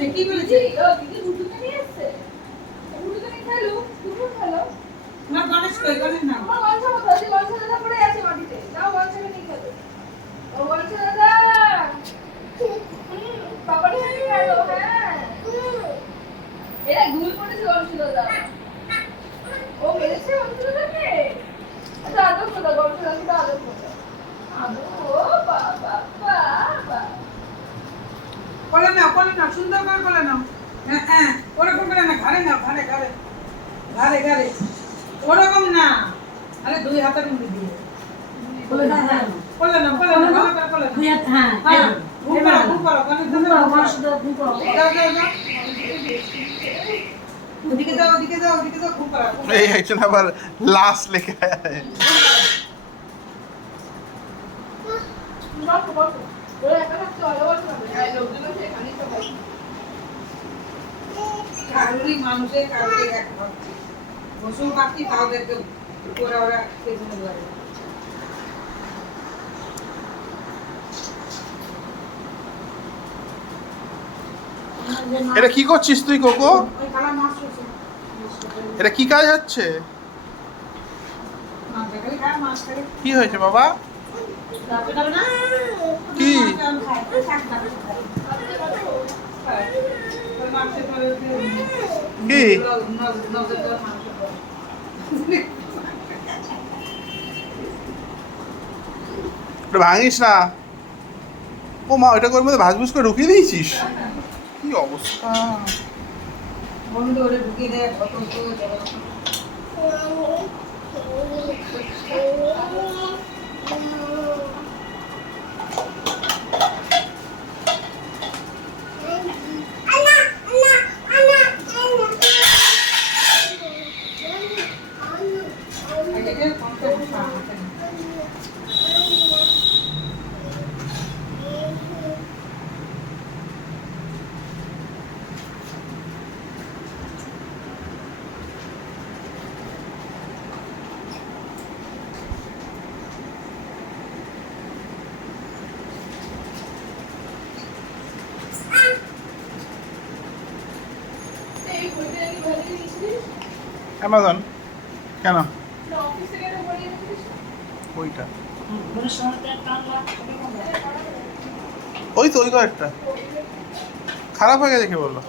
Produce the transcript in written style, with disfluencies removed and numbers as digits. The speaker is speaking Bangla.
বলেছে কি বলেছে? ও দিদি দুটোকে নিয়ে এসেছে। দুটোকে নিয়ে খেলো, দুটো খেলো। না গণেশ কই গণেশ না। আমার বাচ্চা কোথায়? যে বাচ্চা দাদা পড়ে আছে মাটিতে। যাও বাচ্চাকে নিয়ে খেলো। ও বাচ্চা দাদা। বাবার সাথে খেলো, হ্যাঁ। এরা ঘুমিয়ে পড়েছে বাচ্চা দাদা। ও মেরেছে বাচ্চা দাদাকে। আচ্ছা আদর করো, বাচ্চা দাদাকে আদর করো। আদর, ও বাবা বাবা। কোলে নাও সুন্দর করে কোলে নাও। হ্যাঁ হ্যাঁ ওরকম করে না, ঘাড়ে নাও, ঘাড়ে ঘাড়ে ঘাড়ে ঘাড়ে ওরকম না, আরে দুই হাতের মুড়ি দিয়ে কোলে নাও, কোলে নাও ভালো করে কোলে নাও। দুই হাত, হ্যাঁ হ্যাঁ ঘুম পাড়ো গণেশ দাদা গণেশ দাদা ঘুম পাড়াও। যাও যাও যাও ওদিকে যাও ঘুম পাড়ো। এই একজন আবার লাস্ট লেখা বসো বসো। ওরা একা থাকতে ভালোবাসে না। এই লোকজন আছে এখানেই সবাই। কারুরই মানুষের কারুরই এক ভাব। পশু পাখি তাও দেখতে ওরা পেছনে ধরে। এটা কি করছিস তুই কোকো? ওই কালা মাছ রয়েছে। এটা কি কাজ হচ্ছে? মাছ দেখালি খায়, মাছ খায়। কি হয়েছে বাবা? যাবে যাবে না? কি? ওই মাছের পরে কি? নজর দেওয়ার মাংস পরে। ওটা ভাঙিস না। ও মা, ওটা করে মধ্যে ভাজভুজ করে ঢুকিয়ে দিয়েছিস? কি অবস্থা! বন্ধু ওরে ঢুকিয়ে দেয় কত এই বইটা কি ভরে নিয়েছিস? অ্যামাজন কেন? না অফিস থেকে এটা ভরে নিয়েছিস? ওইটা গণেশ দাদাকে টানলা। ওই তো ওই কয়েকটা খারাপ হয়ে গেছে কে বললো?